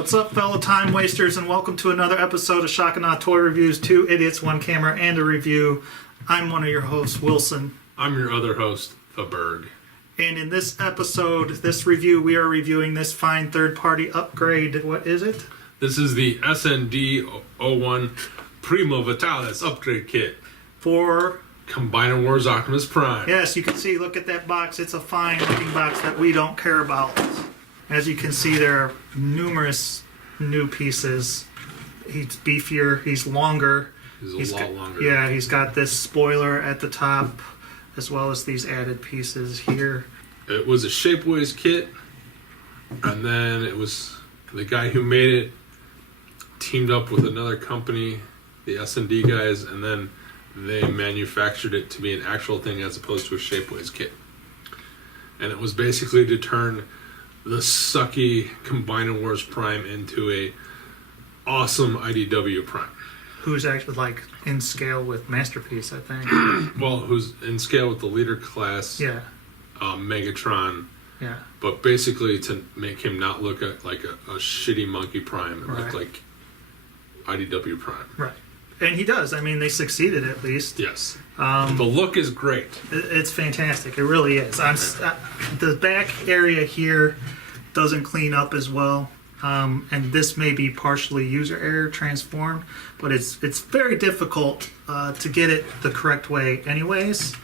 What's up, fellow time wasters, and welcome to another episode of Shock and Awe Toy Reviews. 2 idiots, 1 camera, and a review. I'm one of your hosts, Wilson. I'm your other host, The Berg. And in this episode, this review, we are reviewing this fine third-party upgrade. What is it? This is the S.N.D. 01 Primo Vitalis upgrade kit. For... Combiner Wars Optimus Prime. Yes, you can see, look at that box. It's a fine-looking box that we don't care about. As you can see, there are numerous new pieces. He's beefier, he's longer. He's a lot longer. Yeah, he's got this spoiler at the top, as well as these added pieces here. It was a Shapeways kit, and then it was the guy who made it teamed up with another company, the S.N.D. guys, and then they manufactured it to be an actual thing as opposed to a Shapeways kit. And it was basically to turn the sucky Combiner Wars Prime into a awesome IDW Prime. Who's actually like in scale with Masterpiece, I think. Well, who's in scale with the leader class, Yeah. Megatron. Yeah. But basically to make him not look like a shitty monkey Prime and Right. look like IDW Prime. Right. And he does. I mean, they succeeded at least. Yes. The look is great. It's fantastic. It really is. The back area here doesn't clean up as well. And this may be partially user error transformed, but it's very difficult to get it the correct way anyways.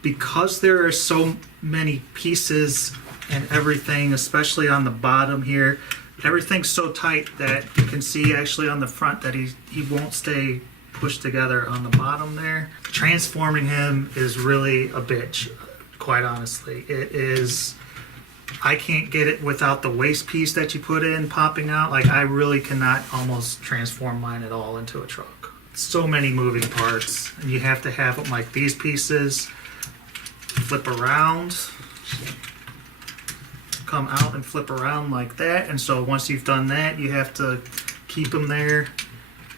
Because there are so many pieces and everything, especially on the bottom here, everything's so tight that you can see actually on the front that he won't stay pushed together on the bottom there. Transforming him is really a bitch, quite honestly. It is... I can't get it without the waste piece that you put in popping out. Like, I really cannot almost transform mine at all into a truck. So many moving parts, and you have to have them like these pieces flip around, come out and flip around like that. And so once you've done that, you have to keep them there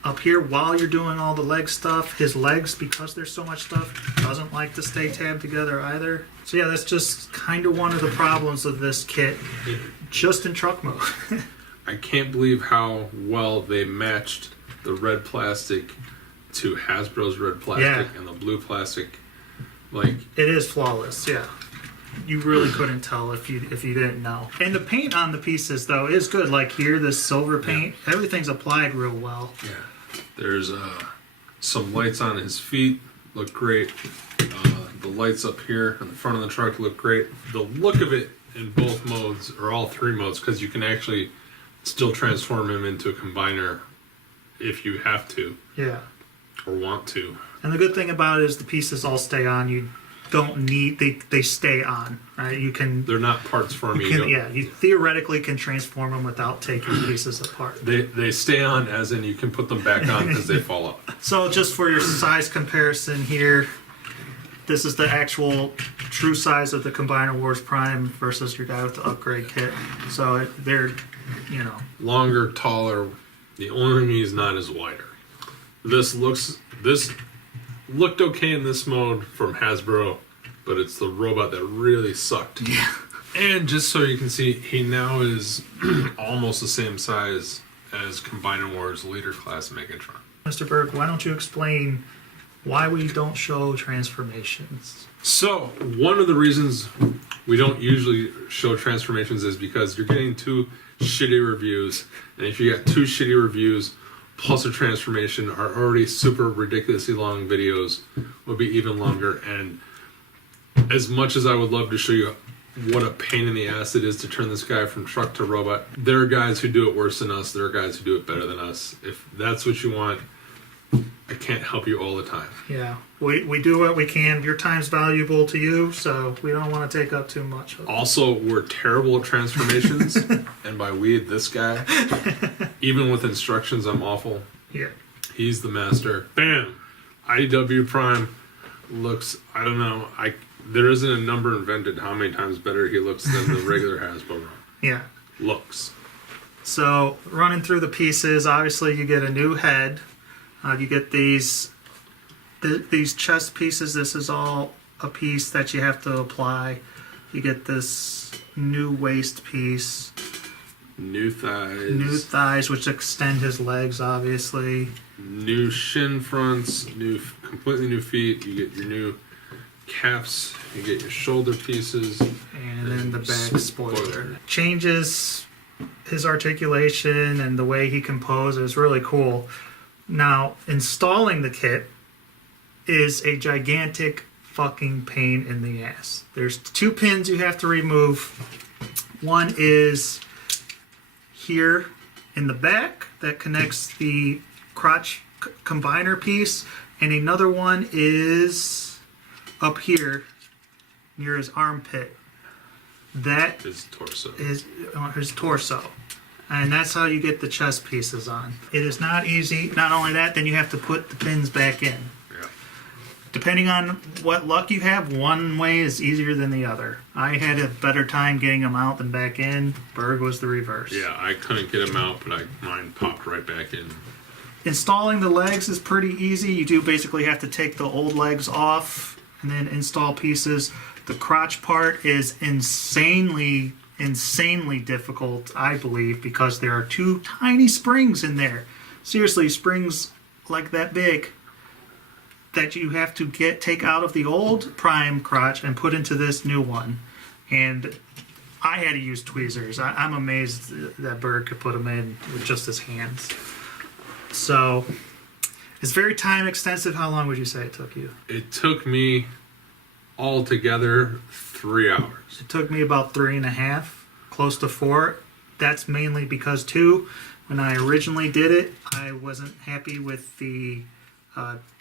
up here while you're doing all the leg stuff. His legs, because there's so much stuff, doesn't like to stay tabbed together either. So yeah, that's just kind of one of the problems of this kit, just in truck mode. I can't believe how well they matched the red plastic to Hasbro's red plastic and the blue plastic. Like, it is flawless, yeah. You really couldn't tell if you didn't know. And the paint on the pieces though is good. Like here, this silver paint, everything's applied real well. Yeah. There's some lights on his feet, look great. The lights up here on the front of the truck look great. The look of it in both modes, or all 3 modes, because you can actually still transform him into a combiner if you have to. Yeah. Or want to. And the good thing about it is the pieces all stay on. You don't need, they stay on, right? You can... They're not parts for me. You theoretically can transform them without taking pieces apart. They stay on, as in you can put them back on because they fall off. So just for your size comparison here, this is the actual true size of the Combiner Wars Prime versus your guy with the upgrade kit. So they're, you know... Longer, taller. The only thing he's not is wider. This looked okay in this mode from Hasbro, but it's the robot that really sucked. Yeah. And just so you can see, he now is almost the same size as Combiner Wars Leader Class Megatron. Mr. Berg, why don't you explain why we don't show transformations? So, one of the reasons we don't usually show transformations is because you're getting 2 shitty reviews, and if you got 2 shitty reviews plus a transformation, our already super ridiculously long videos would be even longer. And as much as I would love to show you what a pain in the ass it is to turn this guy from truck to robot, there are guys who do it worse than us. There are guys who do it better than us. If that's what you want, I can't help you all the time. Yeah, we do what we can. Your time's valuable to you, so we don't want to take up too much of it. Also, we're terrible at transformations, and by we, this guy. Even with instructions, I'm awful. Yeah. He's the master. Bam! IDW Prime looks, I don't know, there isn't a number invented how many times better he looks than the regular Hasbro run. Yeah. Looks. So, running through the pieces, obviously you get a new head. You get these chest pieces. This is all a piece that you have to apply. You get this new waist piece. New thighs. New thighs, which extend his legs, obviously. New shin fronts. Completely new feet. You get your new calves. You get your shoulder pieces. And then the back spoiler. Changes his articulation and the way he can pose is really cool. Now, installing the kit is a gigantic fucking pain in the ass. There's 2 pins you have to remove. One is here in the back that connects the crotch combiner piece, and another one is up here near his armpit. That His torso. is his torso. And that's how you get the chest pieces on. It is not easy. Not only that, then you have to put the pins back in. Yeah. Depending on what luck you have, one way is easier than the other. I had a better time getting them out than back in. Berg was the reverse. Yeah, I couldn't get them out, but mine popped right back in. Installing the legs is pretty easy. You do basically have to take the old legs off and then install pieces. The crotch part is insanely difficult, I believe, because there are 2 tiny springs in there. Seriously, springs like that big that you have to take out of the old Prime crotch and put into this new one. And I had to use tweezers. I'm amazed that Berg could put them in with just his hands. So it's very time extensive. How long would you say it took you? It took me altogether 3 hours. It took me about 3.5, close to 4. That's mainly because, too, when I originally did it, I wasn't happy with the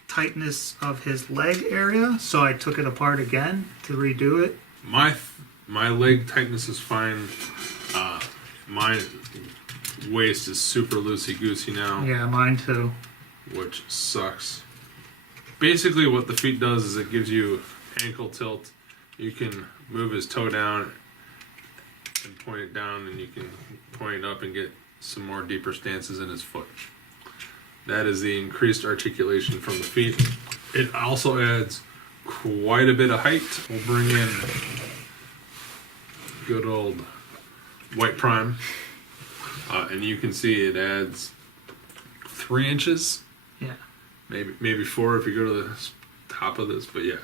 tightness of his leg area, so I took it apart again to redo it. My leg tightness is fine. My waist is super loosey-goosey now, Yeah, mine too. which sucks. Basically, what the feet does is it gives you ankle tilt. You can move his toe down and point it down, and you can point it up and get some more deeper stances in his foot. That is the increased articulation from the feet. It also adds quite a bit of height. We'll bring in good old White Prime, and you can see it adds 3 inches, Yeah. maybe 4 if you go to the top of this, but yeah,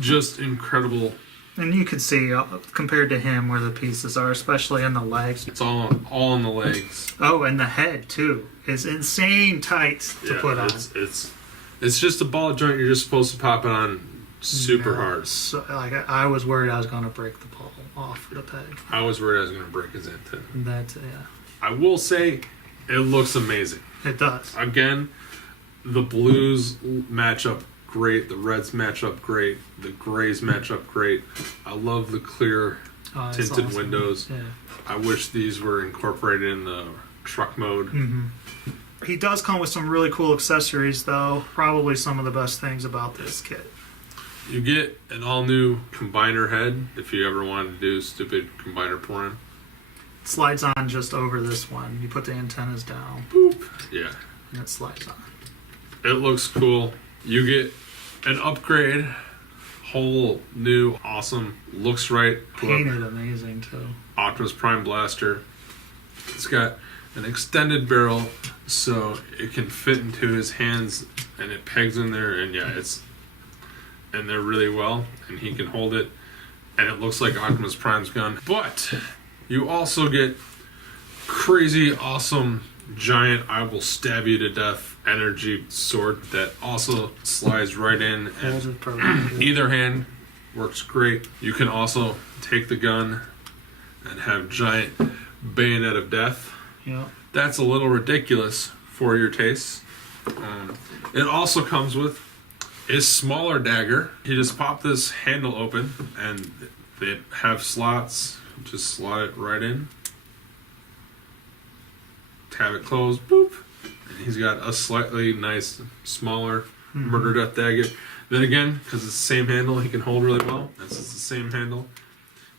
just incredible. And you can see, compared to him, where the pieces are, especially in the legs. It's all in the legs. Oh, and the head, too, is insane tight to put on. It's just a ball joint. You're just supposed to pop it on super hard. So, I was worried I was going to break the ball off the peg. I was worried I was going to break his antenna. Yeah. I will say, it looks amazing. It does. Again, the blues match up great. The reds match up great. The grays match up great. I love the clear It's tinted awesome. windows. Yeah. I wish these were incorporated in the truck mode. Mm-hmm. He does come with some really cool accessories, though. Probably some of the best things about this kit. You get an all-new combiner head if you ever wanted to do stupid combiner porn. It slides on just over this one. You put the antennas down, Boop. Yeah. and it slides on. It looks cool. You get an upgrade, whole new, awesome, looks right. Painted amazing, too. Optimus Prime blaster. It's got an extended barrel, so it can fit into his hands, and it pegs in there, and yeah, it's in there really well, and he can hold it, and it looks like Optimus Prime's gun. But you also get crazy, awesome, giant, I will stab you to death energy sword that also slides right in, Holds and it perfectly. either hand works great. You can also take the gun and have giant bayonet of death. Yeah. That's a little ridiculous for your tastes. It also comes with a smaller dagger. You just pop this handle open, and they have slots. Just slot it right in. Tab it closed. Boop. And he's got a slightly nice, smaller murder death dagger. Then again, because it's the same handle, he can hold really well. This is the same handle.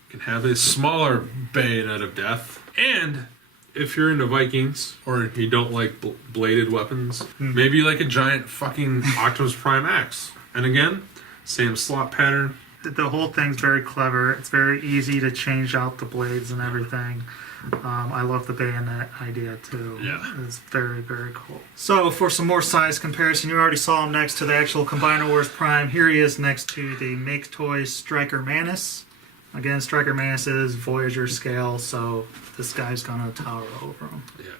You can have a smaller bayonet of death. And if you're into Vikings, or you don't like bladed weapons, maybe you like a giant fucking Optimus Prime axe. And again, same slot pattern. The whole thing's very clever. It's very easy to change out the blades and everything. I love the bayonet idea too. Yeah. It's very, very cool. So for some more size comparison, you already saw him next to the actual Combiner Wars Prime. Here he is next to the Make Toys Striker Manus. Again, Striker Manus is Voyager scale, so this guy's gonna tower over him. Yeah.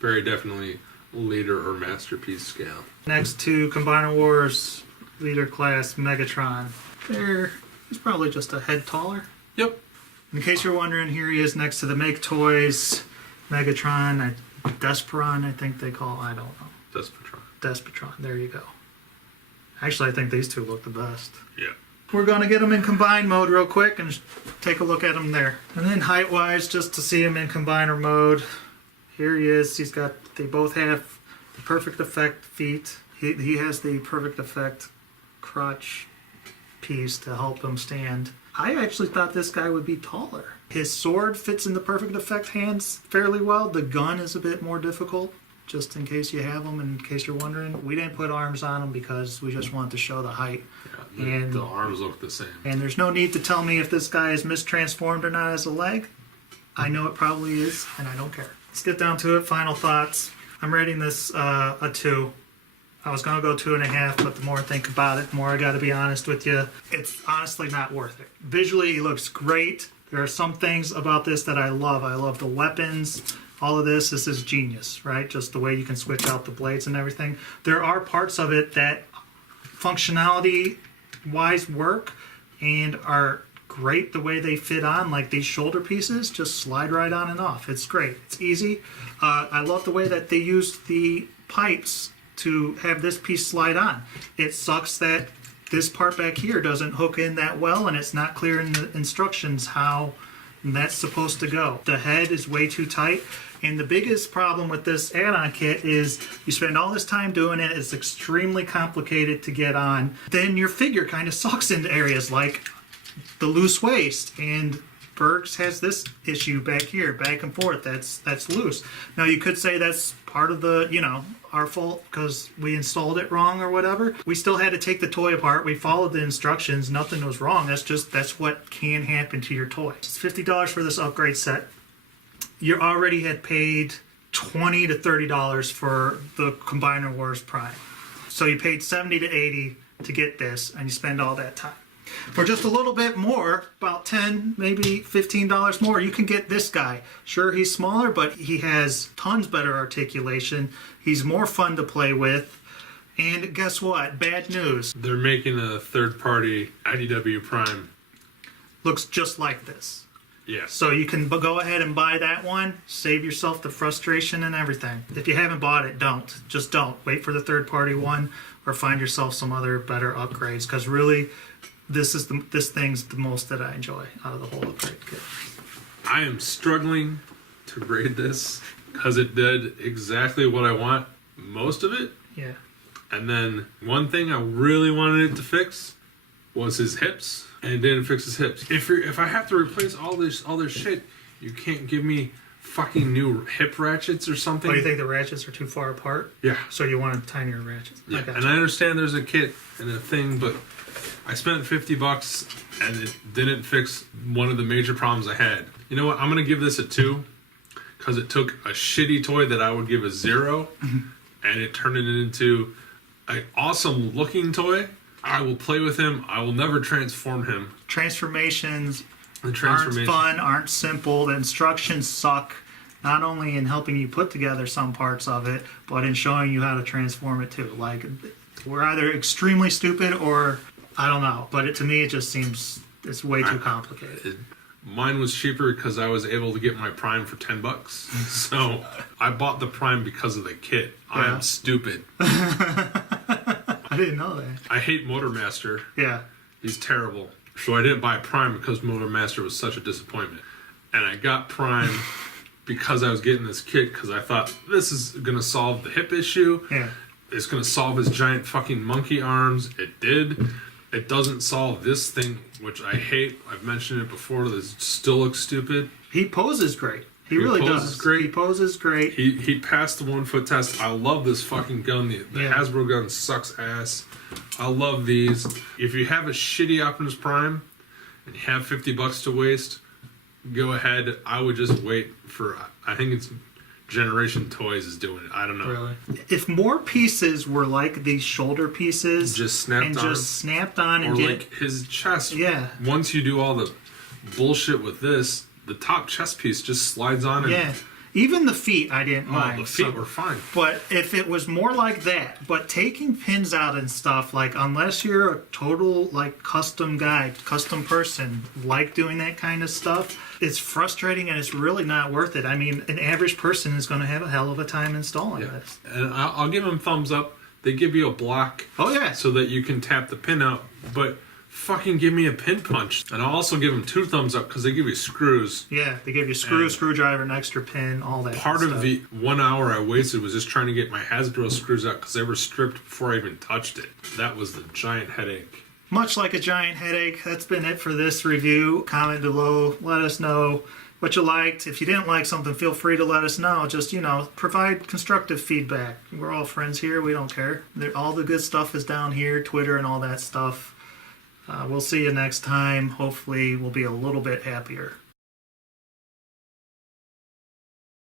Very definitely leader or masterpiece scale. Next to Combiner Wars Leader Class Megatron. There, he's probably just a head taller. Yep. In case you're wondering, here he is next to the Make Toys Megatron, Desperon, I think they call. I don't know. Despotron. There you go. Actually, I think these two look the best. Yeah. We're going to get them in combined mode real quick and take a look at them there. And then height-wise, just to see him in combiner mode, here he is. They both have the Perfect Effect feet. He has the Perfect Effect crotch piece to help him stand. I actually thought this guy would be taller. His sword fits in the Perfect Effect hands fairly well. The gun is a bit more difficult, just in case you have them, and in case you're wondering. We didn't put arms on him because we just wanted to show the height. Yeah, the arms look the same. And there's no need to tell me if this guy is mistransformed or not as a leg. I know it probably is, and I don't care. Let's get down to it. Final thoughts. I'm rating this a 2. I was going to go 2.5, but the more I think about it, the more I got to be honest with you. It's honestly not worth it. Visually, he looks great. There are some things about this that I love. I love the weapons. All of this is genius, right? Just the way you can switch out the blades and everything. There are parts of it that functionality-wise work and are great the way they fit on, like these shoulder pieces just slide right on and off. It's great. It's easy. I love the way that they used the pipes to have this piece slide on. It sucks that this part back here doesn't hook in that well, and it's not clear in the instructions how that's supposed to go. The head is way too tight, and the biggest problem with this add-on kit is you spend all this time doing it, it's extremely complicated to get on, then your figure kind of sucks into areas like the loose waist, and Berg's has this issue back here, back and forth, that's loose. Now you could say that's part of the, our fault because we installed it wrong or whatever. We still had to take the toy apart. We followed the instructions. Nothing was wrong. That's what can happen to your toy. It's $50 for this upgrade set. You already had paid $20 to $30 for the Combiner Wars Prime. So you paid $70 to $80 to get this, and you spend all that time. For just a little bit more, about $10, maybe $15 more, you can get this guy. Sure, he's smaller, but he has tons better articulation. He's more fun to play with. And guess what? Bad news. They're making a third-party IDW Prime. Looks just like this. Yeah. So you can go ahead and buy that one. Save yourself the frustration and everything. If you haven't bought it, don't. Just don't. Wait for the third-party one or find yourself some other better upgrades. Because really, this thing's the most that I enjoy out of the whole upgrade kit. I am struggling to grade this because it did exactly what I want, most of it. Yeah. And then one thing I really wanted it to fix was his hips, and it didn't fix his hips. If I have to replace all this shit, you can't give me fucking new hip ratchets or something. Oh, you think the ratchets are too far apart? Yeah. So you want tinier ratchets? Yeah. And I understand there's a kit and a thing, but I spent $50 and it didn't fix one of the major problems I had. You know what? I'm gonna give this a 2 because it took a shitty toy that I would give a 0 and it turned it into an awesome looking toy. I will play with him. I will never transform him. Transformations aren't fun, aren't simple. The instructions suck, not only in helping you put together some parts of it, but in showing you how to transform it too. Like, we're either extremely stupid or I don't know. But to me, it just seems it's way too complicated. Mine was cheaper because I was able to get my Prime for $10. So I bought the Prime because of the kit. Yeah. I'm stupid. I didn't know that. I hate Motormaster. Yeah. He's terrible. So I didn't buy Prime because Motormaster was such a disappointment. And I got Prime because I was getting this kit because I thought this is going to solve the hip issue. Yeah. It's going to solve his giant fucking monkey arms. It did. It doesn't solve this thing, which I hate. I've mentioned it before. This still looks stupid. He poses great. He really does. Great. He poses great. He passed the 1-foot test. I love this fucking gun. The Hasbro gun sucks ass. I love these. If you have a shitty Optimus Prime and you have $50 to waste, go ahead. I would just wait for, I think it's Generation Toys is doing it. I don't know. Really? If more pieces were like these shoulder pieces, Just snapped on. just snapped on, and Or get like his chest. Yeah. Once you do all the bullshit with this, the top chest piece just slides on. And, yeah. Even the feet, I didn't Oh, mind. the feet so- were fine. But if it was more like that, but taking pins out and stuff, like unless you're a total like custom guy, custom person, like doing that kind of stuff, it's frustrating and it's really not worth it. I mean, an average person is going to have a hell of a time installing this. And I'll give them thumbs up. They give you a block Oh yeah. so that you can tap the pin out, but fucking give me a pin punch. And I'll also give them 2 thumbs up because they give you screws. Yeah, they give you screw, And screwdriver, an extra pin, all that. Part stuff. of the 1 hour I wasted was just trying to get my Hasbro screws out because they were stripped before I even touched it. That was the giant headache. Much like a giant headache, that's been it for this review. Comment below, let us know what you liked. If you didn't like something, feel free to let us know. Just, provide constructive feedback. We're all friends here, we don't care. All the good stuff is down here, Twitter and all that stuff. We'll see you next time. Hopefully we'll be a little bit happier.